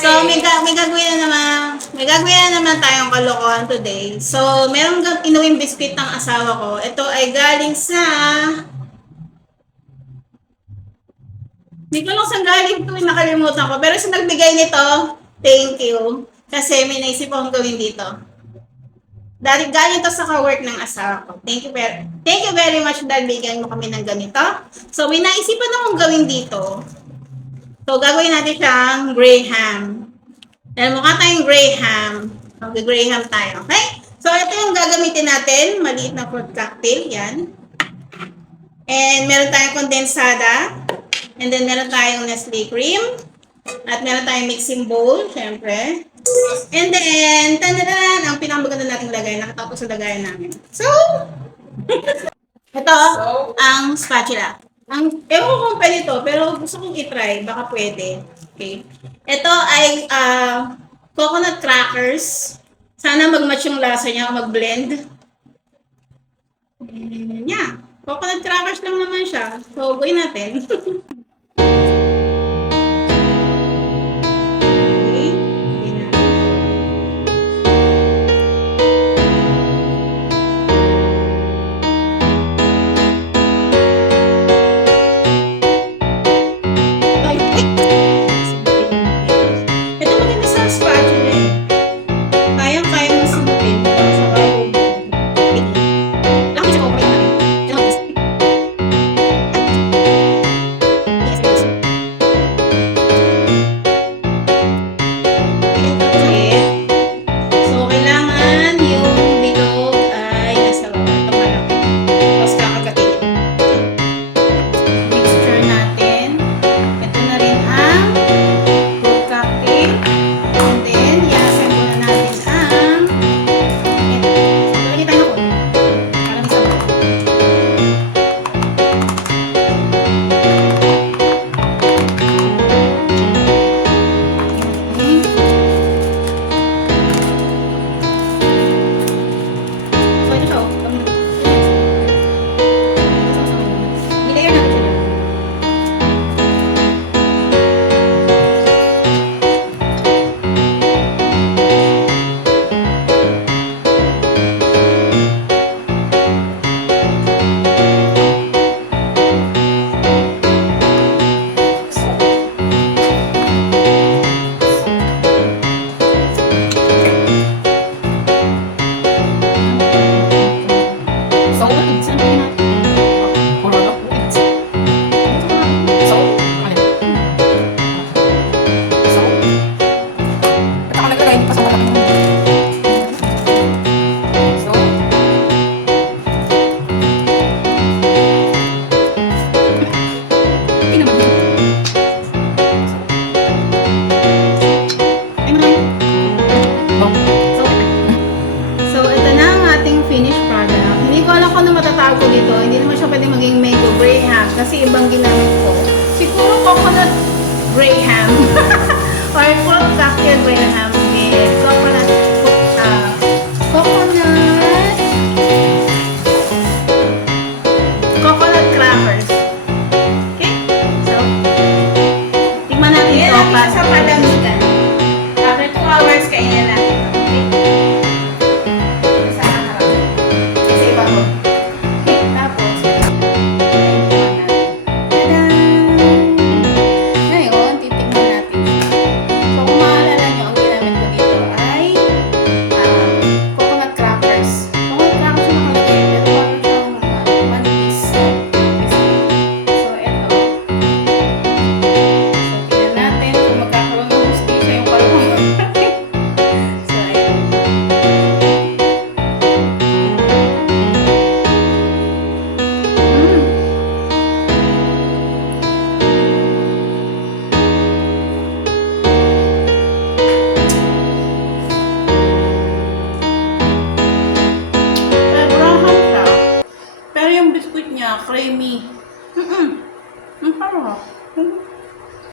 So, may gagawin na naman tayong kalokohan today. So, merong inuwing biscuit ng asawa ko. Ito ay galing sa... Hindi ko lang saan galing ito, nakalimutan ko. Pero sa nagbigay nito, thank you. Kasi may naisip akong gawin dito. Dahil galing to sa ka-work ng asawa ko. Thank you very much dahil bigyan mo kami ng ganito. So, may naisipan akong gawin dito. So, gagawin natin siyang graham. Dahil mukha tayong graham. Mag-graham tayo. Okay? So, ito yung gagamitin natin. Maliit na fruit cocktail. Yan. And meron tayong kondensada. And then meron tayong Nestle cream. At meron tayong mixing bowl, syempre. And then, tandaan, ang pinakamaganda nating lagay. Nakatapos sa lagayan namin. So, ito, ang spatula. Ewan ko kung pwede ito, pero gusto kong itry. Baka pwede. Okay. Ito ay coconut crackers. Sana mag-match yung lasa niya, mag-blend. Yeah. Coconut crackers lang naman siya. So, gawin natin.